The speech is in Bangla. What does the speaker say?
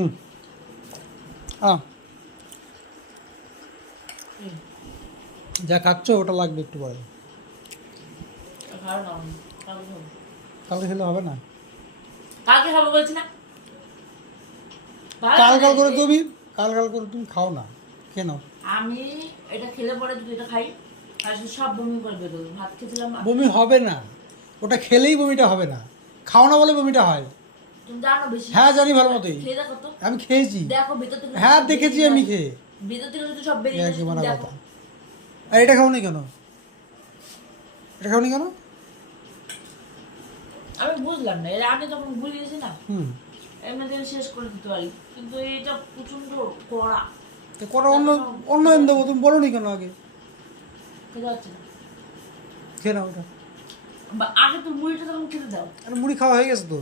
হুম। যা খাচ্ছ ওটা লাগবে একটু পরে। কালকে খেলে হবে না। কালকে খাবো বলছি না। কাল কাল করে তুমি খাও না কেন? আমি এটা খেলে পরে যদি এটা খাই আর সব বমি করে বেরোবে। ভাত খেয়েছিলাম। বমি হবে না, ওটা খেলেই বমিটা হবে না। খাও না বলে বমিটা হয়। তুমি জানো বেশি। হ্যাঁ জানি ভালো মতোই। খেয়ে দেখো তো। আমি খেয়েছি। দেখো ভেতর থেকে হ্যাঁ দেখেছি আমি খেয়ে। ভেতর থেকে যদি সব বেরিয়ে যাচ্ছে একেবারে দেখো। কথা। আর এটা খাওনি কেন? এটা খাওনি কেন? আমি বুঝলাম না, এর আগে যখন বুঝিয়েছি না হুম। এমনিতে শেষ করে দিতে পারি, কিন্তু এটা প্রচন্ড কড়া। তো কটা অন্য অন্য এনে দেবো, তুমি বলো নি কেন আগে? খেতে পাচ্ছি না। খেয়ে নাও ওটা। আগে তো মুড়িটা তখন খেতে দাও। আর মুড়ি খাওয়া হয়ে গেছে তো।